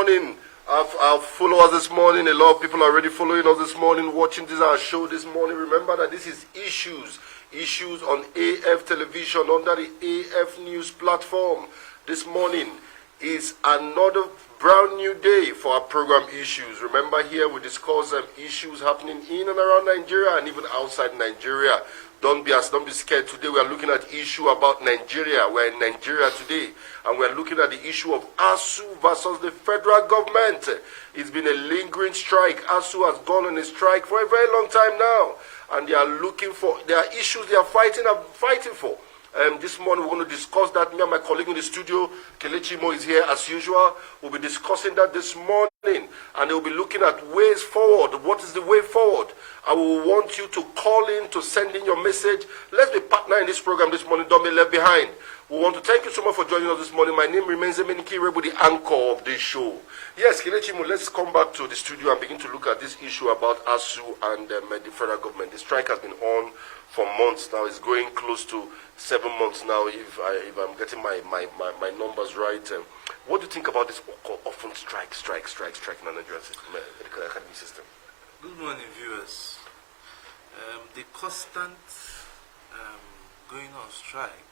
morning. Our followers this morning, a lot of people are already following us this morning, watching this our show this morning. Remember that this is Issues on AF television under the AF News platform. This morning is another brand new day for our program Issues. Remember, here we discuss issues happening in and around Nigeria and even outside Nigeria. Don't be scared. Today we are looking at issue about Nigeria. We're in Nigeria today, and we're looking at the issue of ASUU versus the federal government. It's been a lingering strike. ASUU has gone on a strike for a very long time now, and they are looking for, there are issues they are fighting for. This morning we're going to discuss that. Me and my colleague in the studio, Kelechi Mo, is here as usual. We'll be discussing that this morning, and they'll be looking at ways forward. What is the way forward? I will want you to call in, to send in your message. Let's be partner in this program this morning. Don't be left behind. We want to thank you so much for joining us this morning. My name remains Emeniki Rebu, the anchor of this show. Yes, Kelechi Mo, let's come back to the studio and begin to look at this issue about ASUU and the federal government. The strike has been on for months now. It's going close to 7 months now, if I'm getting my numbers right. What do you think about this often strike in the Nigerian medical academy system? Good morning, viewers. The constant going on strike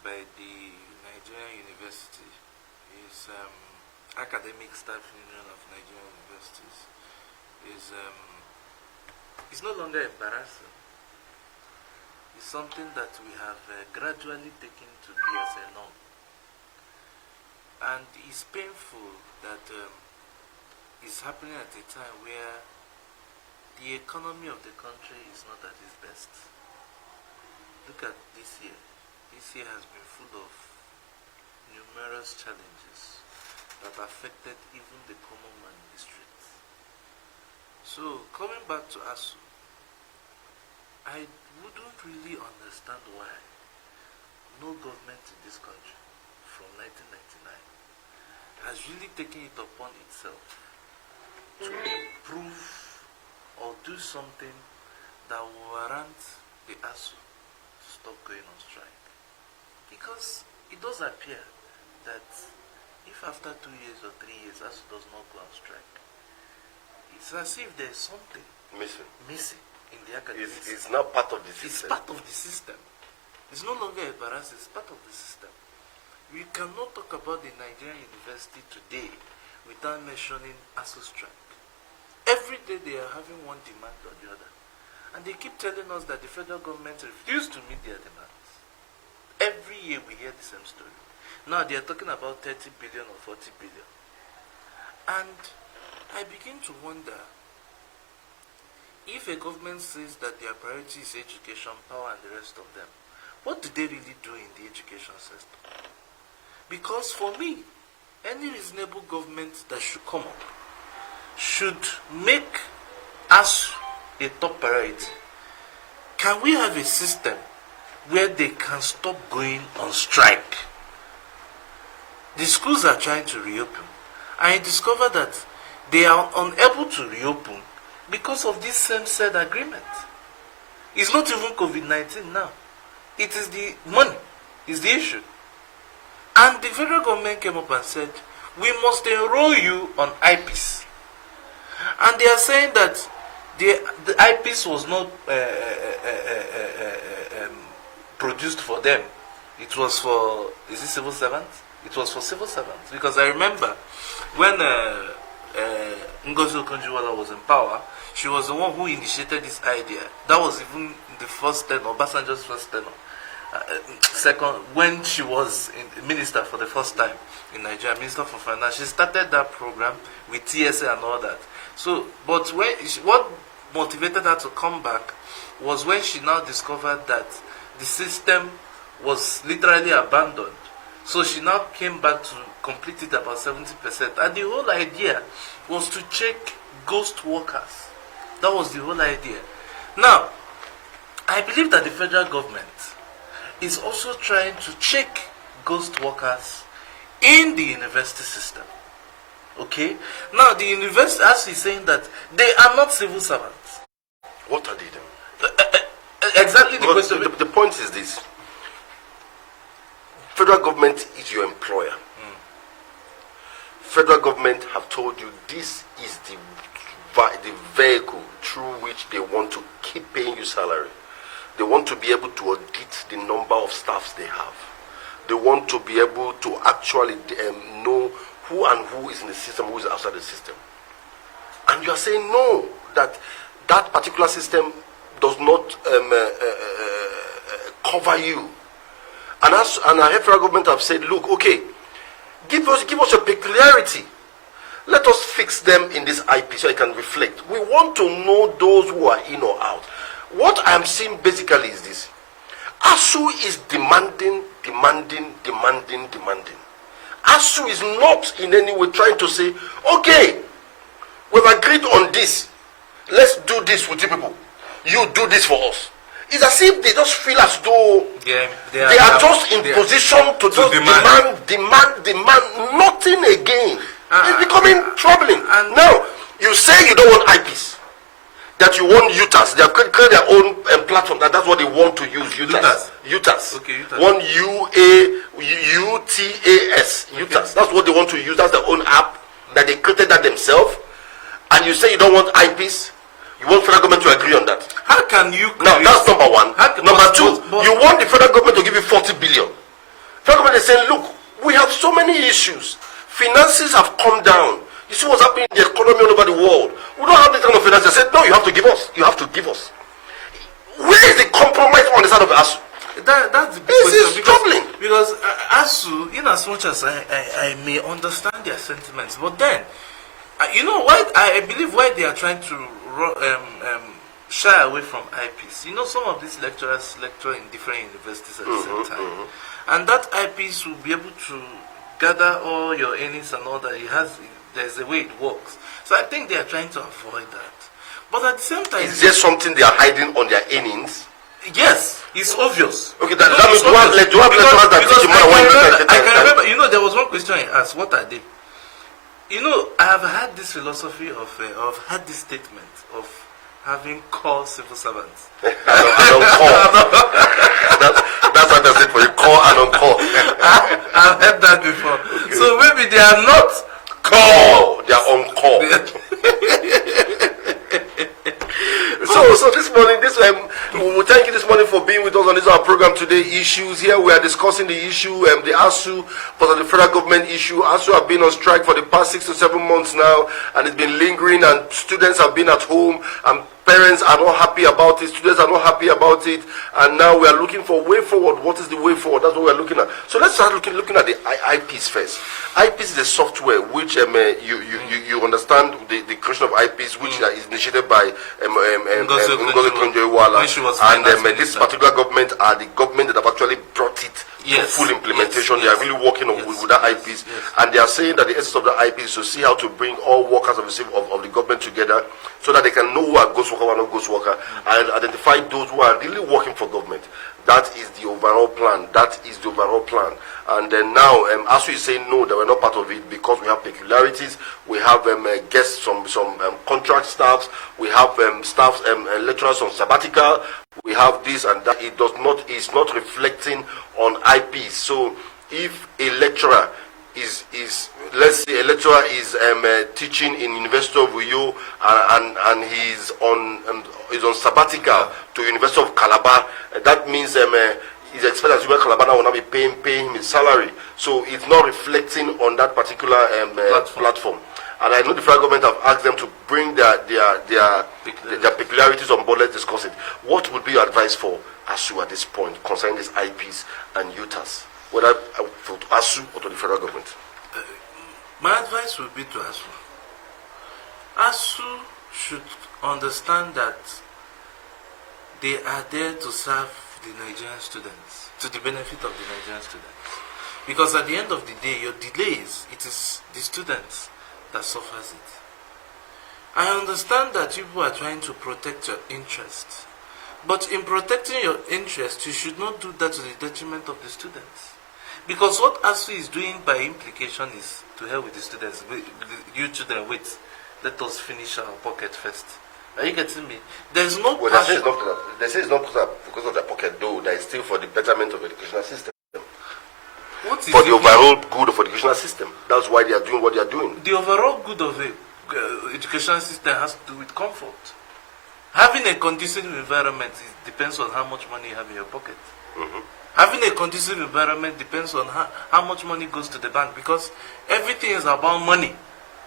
by the Nigerian University is Academic Staff Union of Nigerian Universities is no longer embarrassing. It's something that we have gradually taken to be as a norm. And it's painful that it's happening at a time where the economy of the country is not at its best. Look at this year. This year has been full of numerous challenges that affected even the common man in the streets. So, coming back to ASUU, I wouldn't really understand why no government in this country from 1999 has really taken it upon itself to improve or do something that will warrant the ASUU to stop going on strike. Because it does appear that if after 2 years or 3 years ASUU does not go on strike, it's as if there's something missing in the academic system. It's not part of the system. It's part of the system. It's no longer embarrassing, it's part of the system. We cannot talk about the Nigerian University today without mentioning ASUU strike. Every day they are having one demand or the other. And they keep telling us that the federal government refused to meet their demands. Every year we hear the same story. Now they are talking about 30 billion or 40 billion. And I begin to wonder, if a government says that their priority is education, power, and the rest of them, what do they really do in the education system? Because for me, any reasonable government that should come up should make us a top priority. Can we have a system where they can stop going on strike? The schools are trying to reopen. I discovered that they are unable to reopen because of this same said agreement. It's not even COVID-19 now. It is the money is the issue. And the federal government came up and said, we must enroll you on IPs. And they are saying that the IPs was not produced for them. It was for, is it civil servants? It was for civil servants. Because I remember when Ngozi Okonjo-Iweala was in power, she was the one who initiated this idea. That was even the first tenure, Obasanjo's first tenure. Second, when she was minister for the first time in Nigeria, Minister for Finance, she started that program with TSA and all that. So, but what motivated her to come back was when she now discovered that the system was literally abandoned. So she now came back to complete it about 70%. And the whole idea was to check ghost workers. That was the whole idea. Now, I believe that the federal government is also trying to check ghost workers in the university system. Okay? Now, the university is saying that they are not civil servants. What are they doing? Exactly the question. The point is this. Federal government is your employer. federal government have told you this is the vehicle through which they want to keep paying you salary. They want to be able to audit the number of staffs they have. They want to be able to actually know who and who is in the system, who is outside the system. And you are saying no, that particular system does not cover you. And our federal government have said, look, okay, give us a peculiarity. Let us fix them in this IP so I can reflect. We want to know those who are in or out. What I am seeing basically is this. ASUU is demanding. ASUU is not in any way trying to say, okay, we've agreed on this. Let's do this with you people. You do this for us. It's as if they just feel as though they are just in position to just demand nothing again. It's becoming troubling. And now, you say you don't want IPs, that you want UTAS. They have created their own platform, that's what they want to use, UTAS. Okay, UTAS. One UTAS. UTAS. That's what they want to use. That's their own app, that they created that themselves. And you say you don't want IPs. You want federal government to agree on that. How can you now, that's number one. Number two, you want the federal government to give you 40 billion. Federal government is saying, look, we have so many issues. Finances have come down. You see what's happening in the economy all over the world. We don't have this kind of finance. They said, no, you have to give us. You have to give us. Where is the compromise on the side of ASUU? That's the this is troubling. Because ASUU, in as much as I may understand their sentiments, but then, you know what? I believe why they are trying to shy away from IPs. You know, some of these lecturers lecture in different universities at the same time, and that IPs will be able to gather all your earnings and all that. There's a way it works. So I think they are trying to avoid that. But at the same time, is there something they are hiding on their earnings? Yes, it's obvious. Okay, that means do have lecturers that teach you more. I can remember. You know, there was one question I asked. What are they? You know, I have had this philosophy of had this statement of having core civil servants. I don't call. That's what I said for you, call and on call. I've heard that before. Okay. So maybe they are not call. They are on call. So this morning, we thank you this morning for being with us on this our program today. Issues here, we are discussing the issue, the ASUU, but the federal government issue. ASUU have been on strike for the past 6 to 7 months now, and it's been lingering, and students have been at home, and parents are not happy about it, students are not happy about it, and now we are looking for way forward. What is the way forward? That's what we are looking at. So let's start looking at the IPs first. IPs is a software which you understand the creation of IPs, which is initiated by Ngozi Okonjo-Iweala, and this particular government are the government that have actually brought it to full implementation. They are really working with that IPs, and they are saying that the essence of the IPs is to see how to bring all workers of the government together, so that they can know who are ghost worker, who are not ghost worker, and identify those who are really working for government. That is the overall plan. And then now, ASUU is saying no, that we're not part of it because we have peculiarities. We have guests, some contract staffs. We have staffs, lecturers on sabbatical. We have this and that. It's not reflecting on IPs. So if a lecturer is let's say a lecturer is teaching in University of Uyo and he's on sabbatical to University of Calabar, that means he's expected that Calabar will not be paying him his salary. So it's not reflecting on that particular platform. And I know the federal government have asked them to bring their peculiarities on board. Let's discuss it. What would be your advice for ASUU at this point concerning these IPs and UTAS, whether to ASUU or to the federal government? My advice would be to ASUU. ASUU should understand that they are there to serve the Nigerian students, to the benefit of the Nigerian students. Because at the end of the day, your delays, it is the students that suffers it. I understand that people are trying to protect your interests, but in protecting your interests, you should not do that to the detriment of the students. Because what ASUU is doing by implication is to help with the students. You children, wait, let us finish our pocket first. Are you getting me? There's no passion. They say it's not because of their pocket, though. That is still for the betterment of the educational system. What is for the it? overall good of the educational system. That's why they are doing what they are doing. The overall good of the education system has to do with comfort. Having a conducive environment depends on how much money you have in your pocket. Having a conducive environment depends on how much money goes to the bank, because everything is about money.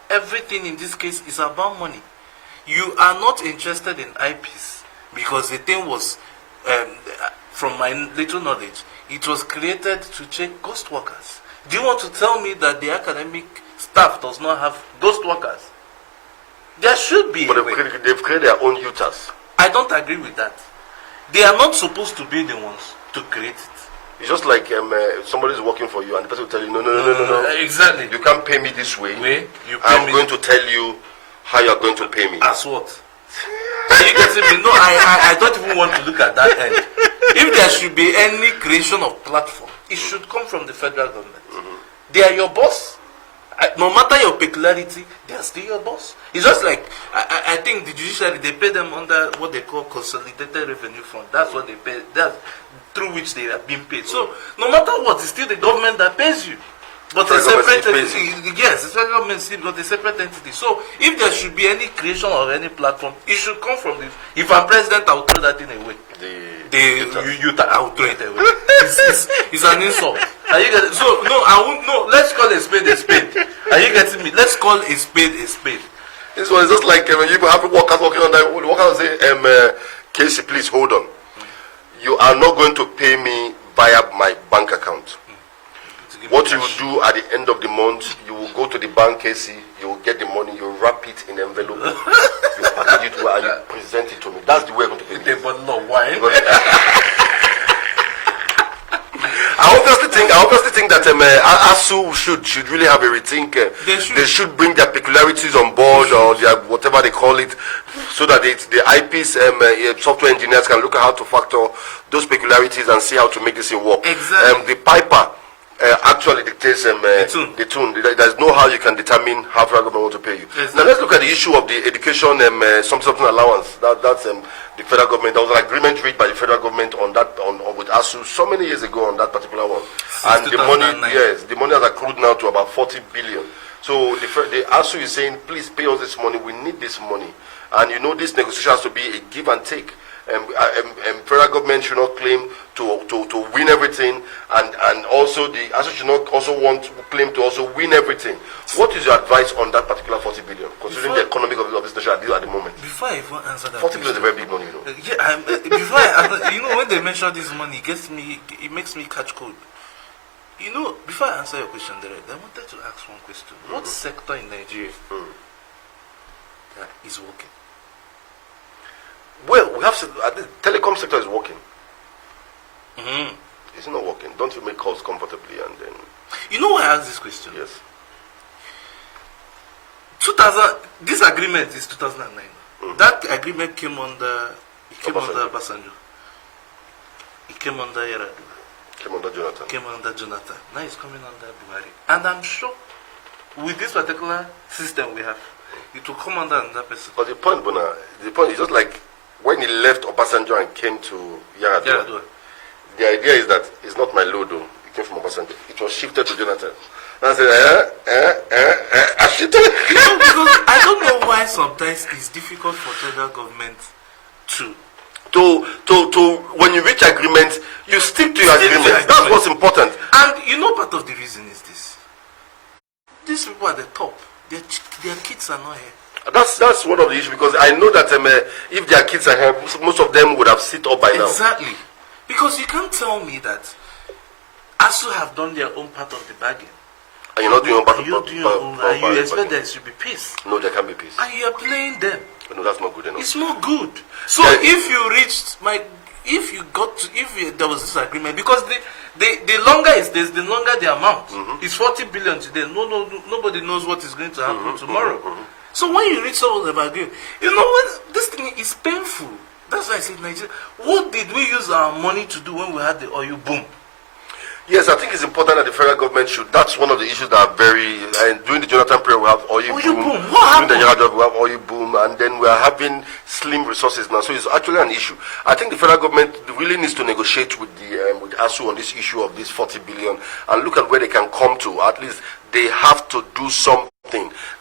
Everything in this case is about money. You are not interested in eyepiece because the thing was, from my little knowledge, it was created to check ghost workers. Do you want to tell me that the academic staff does not have ghost workers? There should be. But they've created their own UTAs. I don't agree with that. They are not supposed to be the ones to create it. It's just like somebody is working for you and the person will tell you, no. Exactly. You can't pay me this way. You pay I'm me going to tell you how you are going to pay me. as what? Are you getting me? No, I don't even want to look at that end. If there should be any creation of platform, it should come from the federal government. They are your boss. No matter your peculiarity, they are still your boss. It's just like, I think the judiciary, they pay them under what they call consolidated revenue fund. That's what they pay. That's through which they are being paid. So no matter what, it's still the government that pays you. But a separate entity, yes, the federal government still got a separate entity. So if there should be any creation of any platform, it should come from this. If I'm president, I'll throw that thing away. I'll throw it away. It's an insult. Are you getting? So no, I won't. No, let's call a spade a spade. Are you getting me? Let's call a spade a spade. This one is just like when you have workers working on that. The workers say, Casey, please hold on. You are not going to pay me via my bank account. What you will do at the end of the month, you will go to the bank, Casey, you will get the money, you wrap it in envelope, you package it well, and you present it to me. That's the way I'm going to pay me. A bottle of wine. I obviously think that ASUU should really have a rethink. They should bring their peculiarities on board, or their whatever they call it, so that the IPs software engineers can look at how to factor those peculiarities and see how to make this thing work. Exactly. The piper actually dictates the tune. There's no how you can determine how federal government want to pay you. Exactly. Now let's look at the issue of the education something allowance. That's the federal government. There was an agreement reached by the federal government on that with ASUU so many years ago on that particular one. And the money, the money has accrued now to about 40 billion. So the ASUU is saying, please pay us this money. We need this money. And you know, this negotiation has to be a give and take. Federal government should not claim to win everything, and also the ASUU should not also claim to also win everything. What is your advice on that particular 40 billion, considering the economic of this nation at the moment? Before I even answer that 40 billion is a very big money, you know. Before I, when they mention this money, it makes me catch cold. Before I answer your question direct, I wanted to ask one question. What sector in Nigeria is working? Well, we have the telecom sector is working. It's not working. Don't you make calls comfortably and then? You know why I asked this question? Yes. 2000. This agreement is 2009. That agreement came under. It came under Obasanjo. It came under Yar'Adua. Came under Jonathan. Came under Jonathan. Now it's coming under Buhari. And I'm sure, with this particular system we have, it will come under another person. But the point is just like when he left Obasanjo and came to Yar'Adua. The idea is that it's not my load, though. It came from Obasanjo. It was shifted to Jonathan. And I said, I shifted. Because I don't know why sometimes it's difficult for federal government to when you reach agreement, you stick to your agreement. That's what's important. And part of the reason is this. These people at the top, their kids are not here. That's one of the issues, because I know that if their kids are here, most of them would have sit up by now. Exactly. Because you can't tell me that ASUU have done their own part of the bargain. And you're not doing your part of and you expect there should be peace. No, there can't be peace. And you're playing them. No, that's not good enough. It's not good. So if you reached if there was this agreement, because the longer it stays, the longer the amount. It's 40 billion today. Nobody knows what is going to happen tomorrow. So when you reach some of the agreement, what this thing is painful. That's why I said Nigeria. What did we use our money to do when we had the oil boom? Yes, I think it's important that the federal government should. That's one of the issues that are very. And during the Jonathan period, we have oil boom. What During the happened? Jonathan, we have oil boom, and then we are having slim resources now. So it's actually an issue. I think the federal government really needs to negotiate with the with ASUU on this issue of this 40 billion and look at where they can come to. At least they have to do something.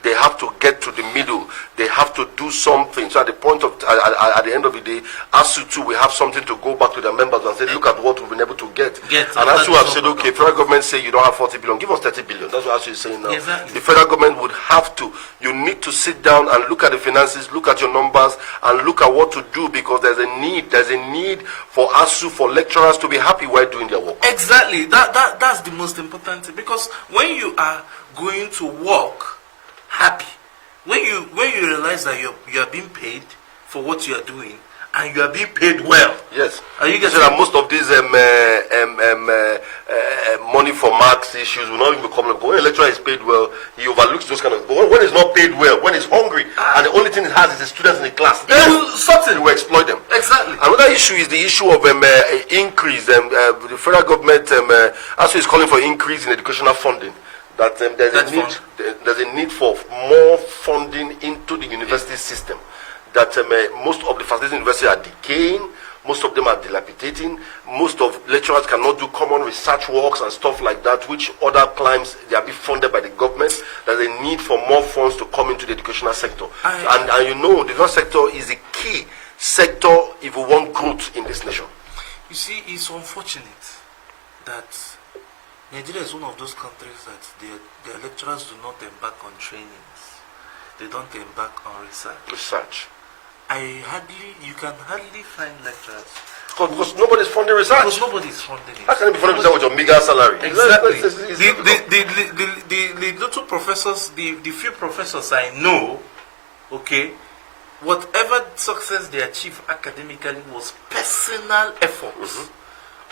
They have to get to the middle. They have to do something. So at the point of at the end of the day, ASUU too, we have something to go back to their members and say, look at what we've been able to get. And ASUU have said, okay, federal government say you don't have 40 billion, give us 30 billion. That's what ASUU is saying now. Exactly. The federal government would have to. You need to sit down and look at the finances, look at your numbers, and look at what to do because there's a need. There's a need for ASUU, for lecturers to be happy while doing their work. Exactly. That's the most important thing because when you are going to work happy, when you realize that you are being paid for what you are doing and you are being paid well. Yes. Are you getting so that most of these money for marks issues will not even become. When a lecturer is paid well, he overlooks those kind of. But when he's not paid well, when he's hungry, and the only thing he has is the students in the class, they will something. He will exploit them. Exactly. Another issue is the issue of increase. The federal government also is calling for increase in educational funding. That there's a need for more funding into the university system. That most of the facilities in university are decaying, most of them are dilapidating, most of lecturers cannot do common research works and stuff like that, which other climes they are being funded by the government. There's a need for more funds to come into the educational sector. And you know, the educational sector is a key sector if we want growth in this nation. You see, it's unfortunate that Nigeria is one of those countries that their lecturers do not embark on trainings. They don't embark on research. You can hardly find lecturers. Because nobody's funding research. Because nobody's funding it. How can you be funding research with your meager salary? Exactly. The little professors, the few professors I know, okay, whatever success they achieved academically was personal effort. Mm-hmm.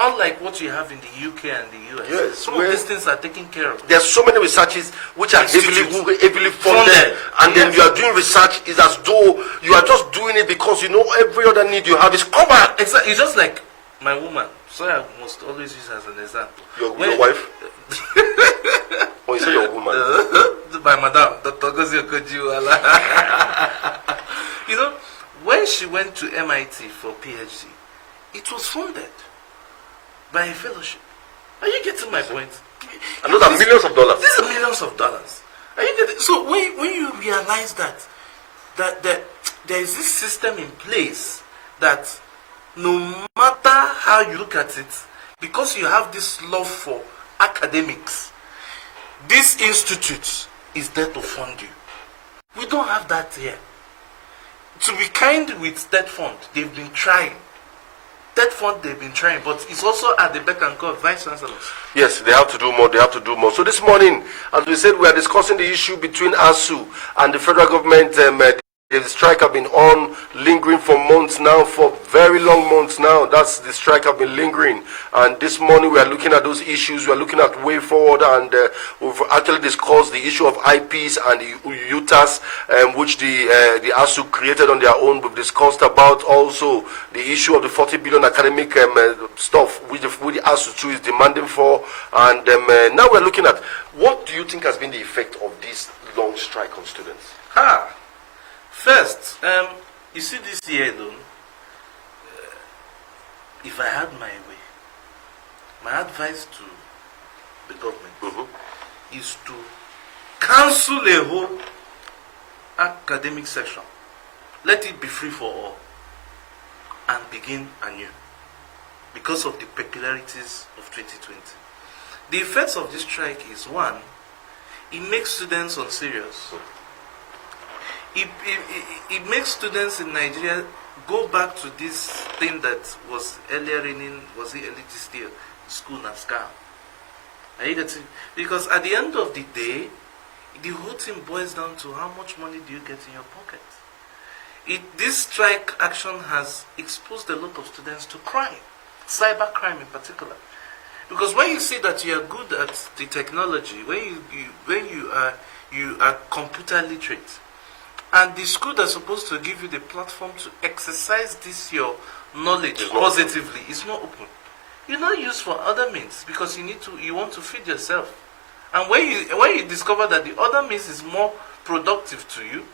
Unlike what you have in the UK and the US. Yes, some of these things are taken care of. There are so many researches which are heavily funded. And then you are doing research is as though you are just doing it because you know every other need you have is covered. Exactly. It's just like my woman. So I must always use as an example. Your wife? Oh, you say your woman? My madam, Dr. Gozi Okojiwala. You know, when she went to MIT for PhD, it was funded by a fellowship. Are you getting my point? And those are millions of dollars. These are millions of dollars. Are you getting? So when you realize that there is this system in place that no matter how you look at it, because you have this love for academics, this institute is there to fund you. We don't have that here. To be kind with that fund, they've been trying. That fund they've been trying, but it's also at the beck and call of vice chancellors. Yes, they have to do more. They have to do more. So this morning, as we said, we are discussing the issue between ASUU and the federal government. The strike have been on, lingering for months now, for very long months now. That's the strike have been lingering. And this morning we are looking at those issues. We are looking at way forward, and we've actually discussed the issue of IPs and the UTAS, which the ASUU created on their own. We've discussed about also the issue of the 40 billion academic stuff, which the ASUU too is demanding for. And now we're looking at what do you think has been the effect of this long strike on students? First, you see this year though, if I had my way, my advice to the government is to cancel a whole academic section. Let it be free for all and begin anew because of the peculiarities of 2020. The effects of this strike is one, it makes students unserious. It makes students in Nigeria go back to this thing that was earlier was it elitist year, school and scam. Are you getting? Because at the end of the day, the whole thing boils down to how much money do you get in your pocket. This strike action has exposed a lot of students to crime, cyber crime in particular. Because when you see that you are good at the technology, when you are computer literate, and the school that's supposed to give you the platform to exercise this your knowledge positively is not open. you not use for other means because you want to feed yourself. And when you discover that the other means is more productive to you,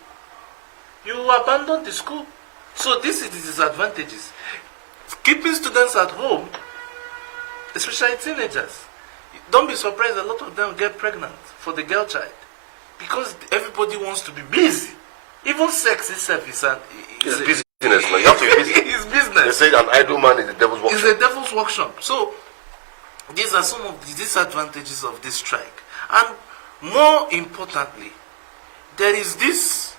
you abandon the school. So this is the disadvantages. Keeping students at home, especially teenagers, don't be surprised a lot of them get pregnant for the girl child because everybody wants to be busy. Even sex itself is business. Now you have to be busy. It's business. They say an idle man is the devil's workshop. It's a devil's workshop. So these are some of the disadvantages of this strike. And more importantly, there is this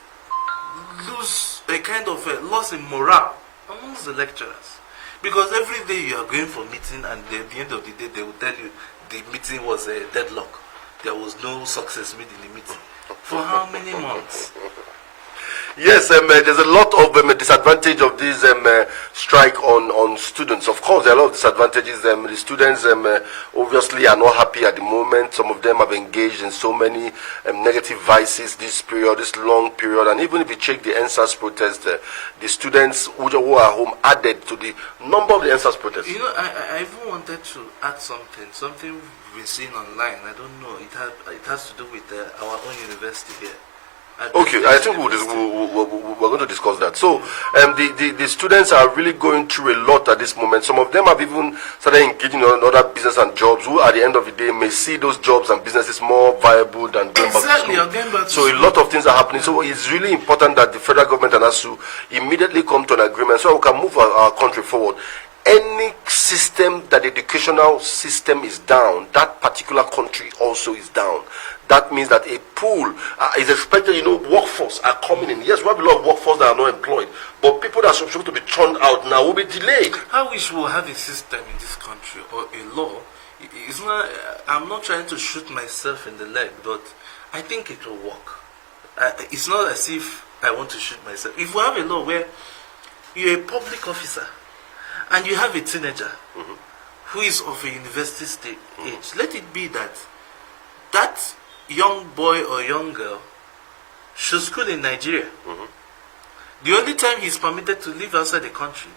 loss in morale amongst the lecturers. Because every day you are going for meeting and at the end of the day they will tell you the meeting was a deadlock. There was no success made in the meeting. For how many months? Yes, there's a lot of disadvantage of this strike on students. Of course, there are a lot of disadvantages. The students obviously are not happy at the moment. Some of them have engaged in so many negative vices this period, this long period. And even if you check the NSAS protest, the students who are home added to the number of the NSAS protests. You know, I even wanted to add something we've been seeing online. I don't know. It has to do with our own university here. Okay, I think we're going to discuss that. So, the students are really going through a lot at this moment. Some of them have even started engaging in other business and jobs, who at the end of the day may see those jobs and businesses more viable than going back to school. So a lot of things are happening. So it's really important that the federal government and ASUU immediately come to an agreement so we can move our country forward. Any system that the educational system is down, that particular country also is down. That means that a pool is expected, workforce are coming in. Yes, we have a lot of workforce that are not employed, but people that are supposed to be churned out now will be delayed. I wish we will have a system in this country or a law. It's not. I'm not trying to shoot myself in the leg, but I think it will work. It's not as if I want to shoot myself. If we have a law where you're a public officer and you have a teenager who is of a university age, let it be that young boy or young girl should school in Nigeria. The only time he's permitted to live outside the country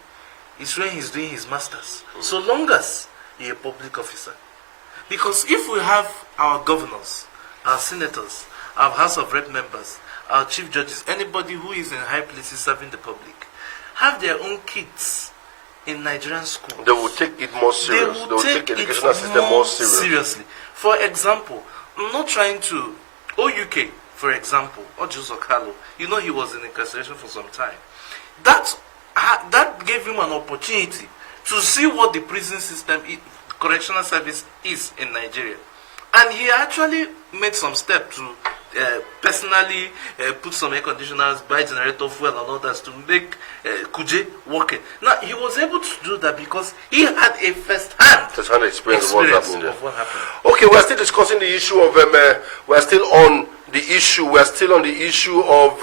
is when he's doing his masters. So long as you're a public officer. Because if we have our governors, our senators, our House of Rep members, our chief judges, anybody who is in high places serving the public, have their own kids in Nigerian schools, they will take it more serious. They will take the educational system more seriously. For example, I'm not trying to... OUK, for example, or Joseph Carlo, he was in incarceration for some time. That gave him an opportunity to see what the prison system, correctional service is in Nigeria. And he actually made some steps to personally put some air conditioners, buy generator fuel and all that to make Kuje working. Now, he was able to do that because he had a first-hand experience of what happened. Okay, we're still discussing the issue of, we're still on the issue of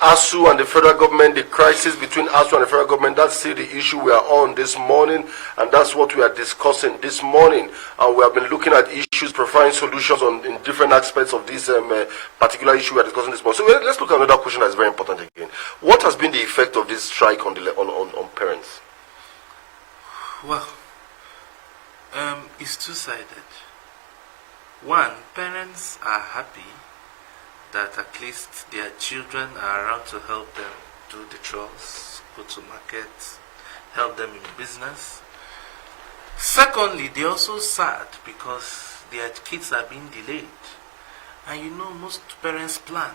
ASUU and the federal government, the crisis between ASUU and the federal government. That's still the issue we are on this morning, and that's what we are discussing this morning. And we have been looking at issues, providing solutions in different aspects of this particular issue we are discussing this morning. So let's look at another question that's very important again. What has been the effect of this strike on parents? Well, it's two-sided. One, parents are happy that at least their children are around to help them do the chores, go to market, help them in business. Secondly, they're also sad because their kids are being delayed. And most parents plan.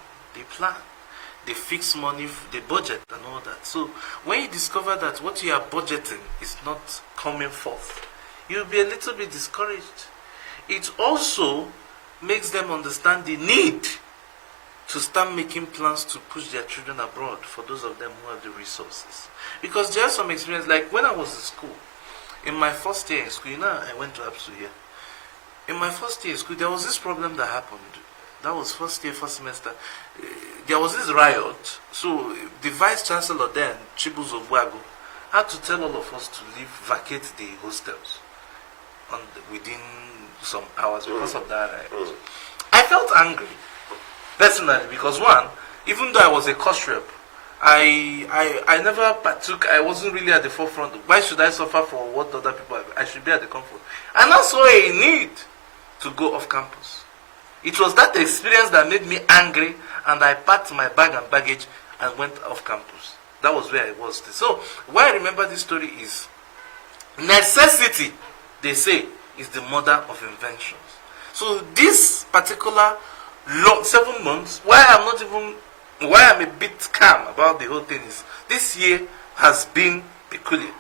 They fix money, they budget and all that. So when you discover that what you are budgeting is not coming forth, you'll be a little bit discouraged. It also makes them understand the need to start making plans to push their children abroad for those of them who have the resources. Because there's some experience, like when I was in school, in my first year in school, I went to ASUU here. In my first year in school, there was this problem that happened. That was first year, first semester. There was this riot. So the vice chancellor then, Chibuzo Buago, had to tell all of us to vacate the hostels within some hours because of that riot. I felt angry. Personally, because one, even though I was a cost rep, I never partook. I wasn't really at the forefront. Why should I suffer for what other people have? I should be at the comfort. And I saw a need to go off campus. It was that experience that made me angry, and I packed my bag and baggage and went off campus. That was where I was. So why I remember this story is necessity, they say, is the mother of inventions. So this particular long 7 months, why I'm a bit calm about the whole thing is this year has been peculiar,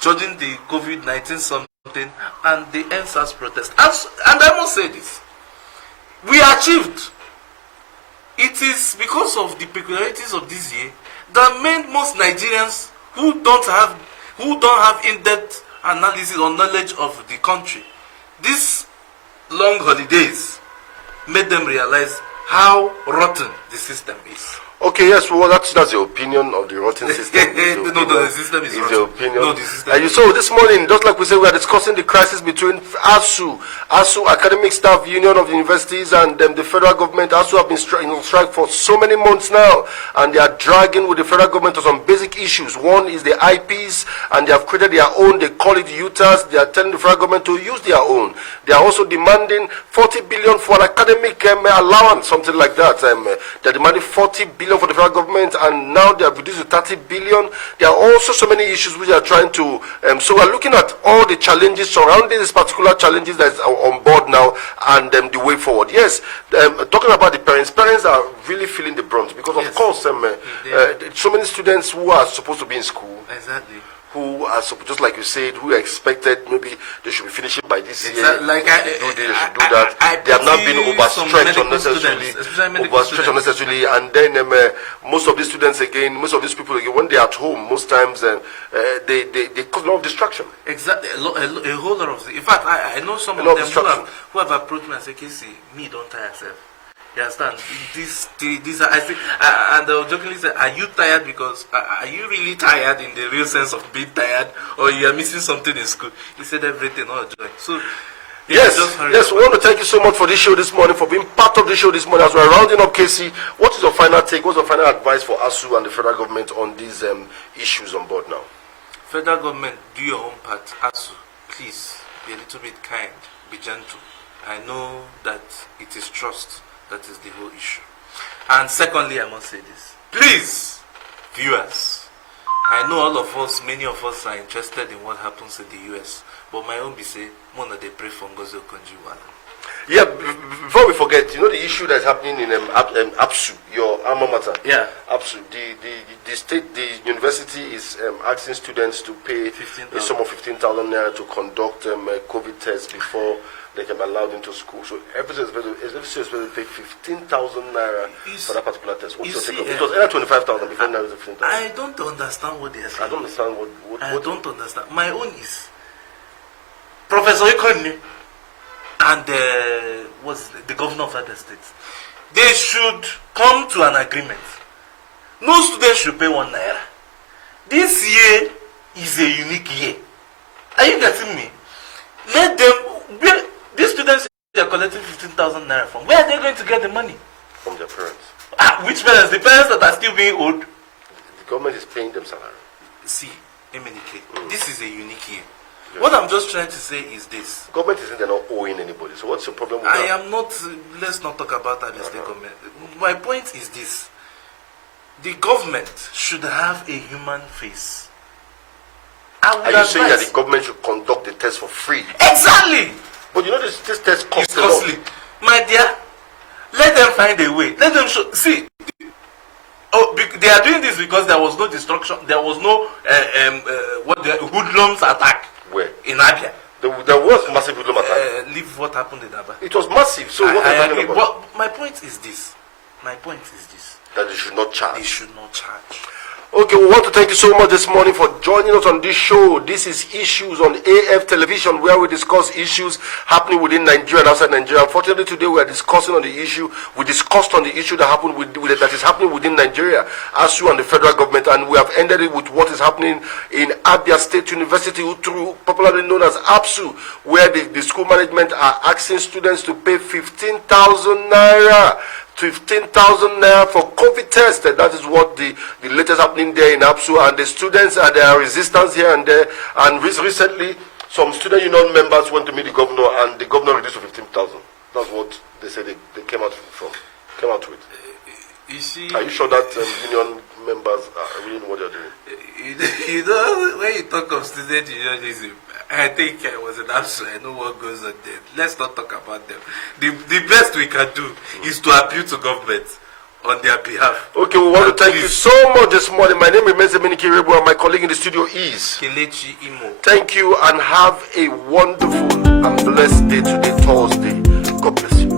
judging the COVID-19 something and the NSAS protest. And I must say this, we achieved. It is because of the peculiarities of this year that made most Nigerians who don't have in-depth analysis or knowledge of the country, these long holidays made them realize how rotten the system is. Okay, yes, well, that's the opinion of the rotten system. No, the system is rotten. The opinion. No, the system so this morning, just like we said, we are discussing the crisis between ASUU, Academic Staff Union of the Universities, and the federal government. ASUU have been on strike for so many months now, and they are dragging with the federal government on some basic issues. One is the IPs, and they have created their own. They call it UTAS. They are telling the federal government to use their own. They are also demanding 40 billion for an academic allowance, something like that. They are demanding 40 billion for the federal government, and now they have reduced to 30 billion. There are also so many issues which they are trying to. So we are looking at all the challenges surrounding these particular challenges that is on board now, and the way forward. Yes, talking about the parents are really feeling the brunt because, of course, so many students who are supposed to be in school. Exactly. Who are just like you said, who expected maybe they should be finishing by this year. Like they should do that. They have not been overstretched unnecessarily. And then most of these students again, most of these people again, when they are at home, most times they cause a lot of distraction. Exactly, a whole lot of. In fact, I know some of them who have approached me and said, "Casey, me don't tire yourself." You understand? These are, I think, and they'll jokingly say, are you tired because, are you really tired in the real sense of being tired, or you are missing something in school? He said everything, all joy. So, yes, we want to thank you so much for this show this morning, for being part of the show this morning. As we're rounding up, Casey, what is your final take? What's your final advice for ASUU and the federal government on these issues on board now? Federal government, do your own part. ASUU, please, be a little bit kind, be gentle. I know that it is trust. That is the whole issue. And secondly, I must say this. Please, viewers, I know all of us, many of us are interested in what happens in the US. But my own be say, Mona they pray for Ngozi Okonjo-Iweala. Yeah, before we forget, the issue that's happening in ASUU, your alma mater. Yeah. ASUU, the university is asking students to pay a sum of 15,000 naira to conduct COVID tests before they can be allowed into school. So every student is supposed to pay 15,000 naira for that particular test. What's your take on it? It was either 25,000 before, now it's 15,000. I don't understand what they are saying. I don't understand I don't understand. My own is Professor Ikonni and the governor of other states. They should come to an agreement. No student should pay 1 naira. This year is a unique year. Are you getting me? Let them. These students are collecting 15,000 naira from. Where are they going to get the money? From their parents. Which parents? The parents that are still being owed. The government is paying them salary. See, Emenike, this is a unique year. Yeah. What I'm just trying to say is this. The government isn't, they're not owing anybody. So what's your problem with that? I am not. Let's not talk about that. State government. My point is this. The government should have a human face. Are you saying that the government should conduct the test for free? Exactly. But this test costs a lot. My dear, let them find a way. Let them show. See, they are doing this because there was no destruction. There was no hoodlums attack. Where? In Abia. There was massive hoodlum attack. Leave what happened in Abia. It was massive. So what are you talking about? But my point is this. That they should not charge. They should not charge. Okay, we want to thank you so much this morning for joining us on this show. This is Issues on AF Television, where we discuss issues happening within Nigeria and outside Nigeria. Unfortunately, today we are discussing on the issue. We discussed on the issue that happened that is happening within Nigeria, ASUU and the federal government, and we have ended it with what is happening in Abia State University, popularly known as ASUU, where the school management are asking students to pay 15,000 naira 15,000 naira for COVID test. And that is what the latest happening there in ASUU. And the students and their resistance here and there. And recently, some student union members went to meet the governor, and the governor reduced to 15,000. That's what they said they came out with. You see, are you sure that union members are really know what they're doing? You know, when you talk of student unionism, I think I was an ASUU. I know what goes on there. Let's not talk about them. The best we can do is to appeal to government on their behalf. Okay, we want to thank you so much this morning. My name remains Eminiki Rebu, and my colleague in the studio is Kelechi Imo. Thank you, and have a wonderful and blessed day today, Thursday. God bless you.